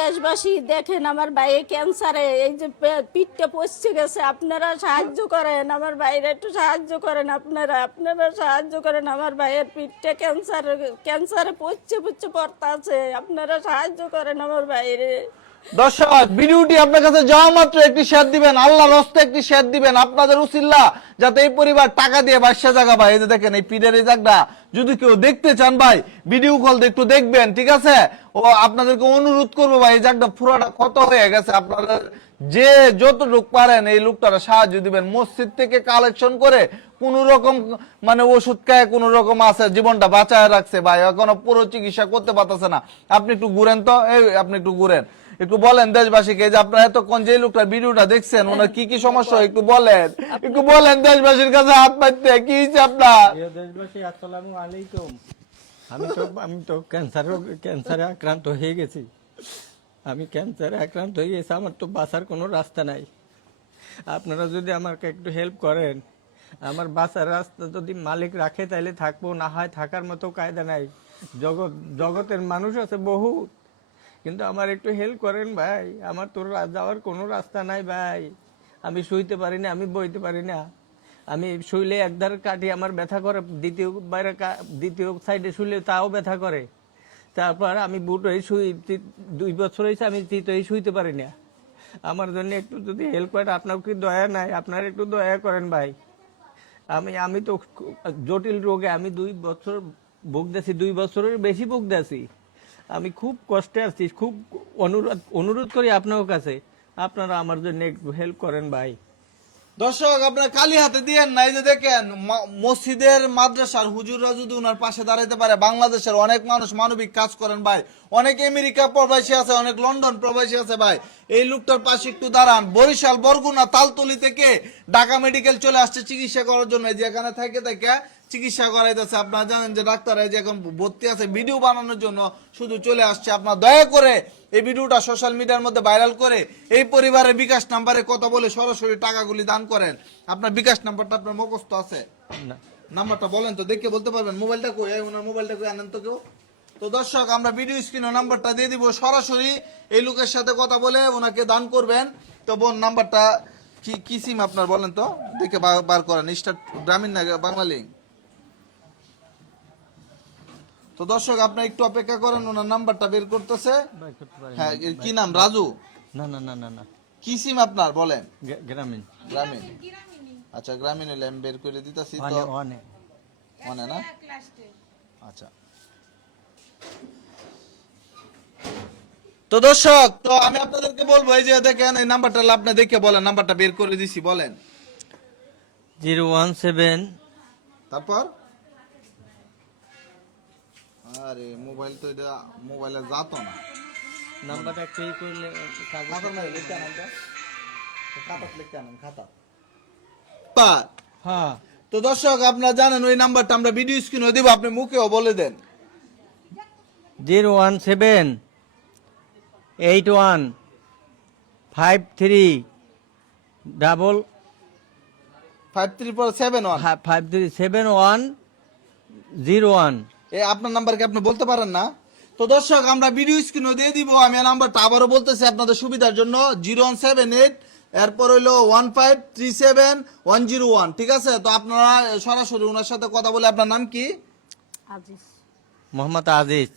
দেশবাসী দেখেন, আমার ভাইয়ে ক্যান্সারে এই যে পিঠটা পচে গেছে, আপনারা সাহায্য করেন, আমার ভাইয়ের একটু সাহায্য করেন আপনারা আপনারা সাহায্য করেন, আমার ভাইয়ের পিঠটা ক্যান্সার, ক্যান্সারে পচছে পচছে পড়তে আছে আপনারা সাহায্য করেন আমার ভাইয়েরে। দর্শক, ভিডিওটি আপনার কাছে যাওয়া মাত্র একটি শেয়ার দিবেন, আল্লাহর হস্তে একটি শেয়ার দিবেন, আপনাদের উসিল্লা যাতে এই পরিবার টাকা দিয়ে বাসা জায়গা ভাই এই যে দেখেন, এই পিডের এই জায়গাটা, যদি কেউ দেখতে চান ভাই ভিডিও কল একটু দেখবেন, ঠিক আছে? ও, আপনাদেরকে অনুরোধ করব ভাই, এই জায়গাটা পুরোটা কত হয়ে গেছে। আপনাদের যে যতটুক পারেন এই লোকটারা সাহায্য দিবেন। মসজিদ থেকে কালেকশন করে কোন রকম মানে ওষুধ খায়, কোন রকম আছে, জীবনটা বাঁচায় রাখছে ভাই। এখনও পুরো চিকিৎসা করতে পারতেছে না। আপনি একটু ঘুরেন তো। এই, আপনি একটু ঘুরেন। একটু বলেন দেশবাসীকে যে আপনারা এতক্ষণ যে লোকটা ভিডিওটা দেখছেন ওনার কি কি সমস্যা একটু বলেন। একটু বলেন দেশবাসীর কাছে হাত পাততে কি হয়েছে আপনার? দেশবাসী আসসালামু আলাইকুম। আমি তো আমি তো ক্যান্সার ক্যান্সারে আক্রান্ত হয়ে গেছি। আমি ক্যান্সারে আক্রান্ত হয়ে গেছি আমার তো বাঁচার কোনো রাস্তা নাই। আপনারা যদি আমাকে একটু হেল্প করেন আমার বাঁচার রাস্তা যদি মালিক রাখে তাহলে থাকব না হয় থাকার মতো কায়দা নাই। জগৎ জগতের মানুষ আছে বহু। কিন্তু আমার একটু হেল্প করেন ভাই। আমার তো রা- যাওয়ার কোনো রাস্তা নাই ভাই। আমি শুইতে পারি না, আমি বইতে পারি না। আমি শুইলে একধার কাটি আমার ব্যথা করে, দ্বিতীয় বাইরে দ্বিতীয় সাইডে শুইলে তাও ব্যথা করে। তারপর আমি বুট হয়ে শুই দুই বছর হয়েছে আমি তৃতীয় শুইতে পারি না। আমার জন্য একটু যদি হেল্প করেন, আপনার কি দয়া নাই? আপনার একটু দয়া করেন ভাই। আমি আমি তো জটিল রোগে আমি দুই বছর ভুগতেছি, দুই বছরের বেশি ভুগতেছি। আমি খুব কষ্টে আছি, খুব অনুরোধ অনুরোধ করি আপনার কাছে। আপনারা আমার জন্য একটু হেল্প করেন ভাই। দর্শক, আপনার কালি হাতে দিয়েন না, এই যে দেখেন মসজিদের মাদ্রাসার হুজুররা যদি ওনার পাশে দাঁড়াইতে পারে, বাংলাদেশের অনেক মানুষ মানবিক কাজ করেন ভাই। অনেক আমেরিকা প্রবাসী আছে, অনেক লন্ডন প্রবাসী আছে ভাই। এই লোকটার পাশে একটু দাঁড়ান। বরিশাল, বরগুনা, তালতলি থেকে ঢাকা মেডিকেল চলে আসছে চিকিৎসা করার জন্য। এই যে এখানে থেকে থেকে চিকিৎসা করাইতেছে। আপনারা জানেন যে ডাক্তার এই যে এখন ভর্তি আছে ভিডিও বানানোর জন্য শুধু চলে আসছে। আপনার দয়া করে এই ভিডিওটা সোশ্যাল মিডিয়ার মধ্যে ভাইরাল করে এই পরিবারের বিকাশ নাম্বারে কথা বলে সরাসরি টাকাগুলি দান করেন। আপনার বিকাশ নাম্বারটা আপনার মুখস্থ আছে? নাম্বারটা বলেন তো দেখে বলতে পারবেন। মোবাইলটা কই? এই ওনার মোবাইলটা কই? আনেন তো কেউ? তো দর্শক আমরা ভিডিও স্ক্রিনে নাম্বারটা দিয়ে দিব। সরাসরি এই লোকের সাথে কথা বলে ওনাকে দান করবেন। তো বোন নাম্বারটা কি কি সিম আপনার বলেন তো? দেখে বার- বার করেন। স্টার গ্রামীণ না বাংলা লিঙ্ক তো দর্শক আপনি একটু অপেক্ষা করেন ওনার নাম্বারটা বের করতেছে। হ্যাঁ কি নাম? রাজু? না না না না না। কি সিম আপনার? বলেন। গ্রামীণ। গ্রামীণ। আচ্ছা গ্রামীণ হলে আমি বের করে দিতেছি তো। অনে অনে। মনে না? আচ্ছা। তো দর্শক তো আমি আপনাদেরকে বলব এই যে দেখেন এই নাম্বারটা আপনি দেখে বলেন নাম্বারটা বের করে দিছি বলেন। জিরো ওয়ান সেভেন তারপর? আরে মোবাইল তো এটা মোবাইলে যাতো না। নাম্বারটা একটু ই করলে কাগজ- খাতার মধ্যে লিখতে আনেন তো খাতা লিখতে আনেন খাতা। পা। হ্যাঁ। তো দর্শক আপনারা জানেন ওই নাম্বারটা আমরা ভিডিও স্ক্রিনে দিব আপনি মুখেও বলে দেন। Zero one seven eight one five three double five three four seven one. Five three seven one zero one. এ আপনার নাম্বারকে আপনি বলতে পারেন না? তো দর্শক আমরা ভিডিও স্ক্রিনও দিয়ে দিব। আমি এই নাম্বারটা আবারও বলতেছি আপনাদের সুবিধার জন্য। জিরো ওয়ান সেভেন এইট এরপর হইল one five three seven one zero one ঠিক আছে? তো আপনারা সরাসরি ওনার সাথে কথা বলে আপনার নাম কি? আজিজ। মোহাম্মদ আজিজ।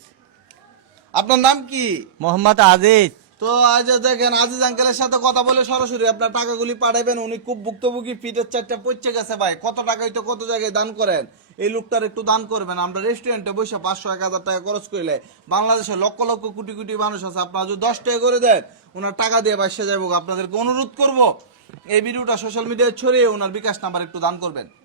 আপনার নাম কি? মোহাম্মদ আজিজ। তো আজ দেখেন আজিজ আঙ্কেলের সাথে কথা বলে সরাসরি আপনার টাকাগুলি পাঠাবেন। উনি খুব ভুক্তভোগী পিঠের চারটা পচে গেছে ভাই। কত টাকা হইতো কত জায়গায় দান করেন? এই লোকটার একটু দান করবেন। আমরা রেস্টুরেন্টে বসে পাঁচশো, এক হাজার টাকা খরচ করলে বাংলাদেশে লক্ষ লক্ষ কোটি কোটি মানুষ আছে। আপনারা যদি দশ টাকা করে দেন ওনার টাকা দিয়ে বাসে যাব আপনাদেরকে অনুরোধ করব, এই ভিডিওটা সোশ্যাল মিডিয়ায় ছড়িয়ে ওনার বিকাশ নাম্বার একটু দান করবেন।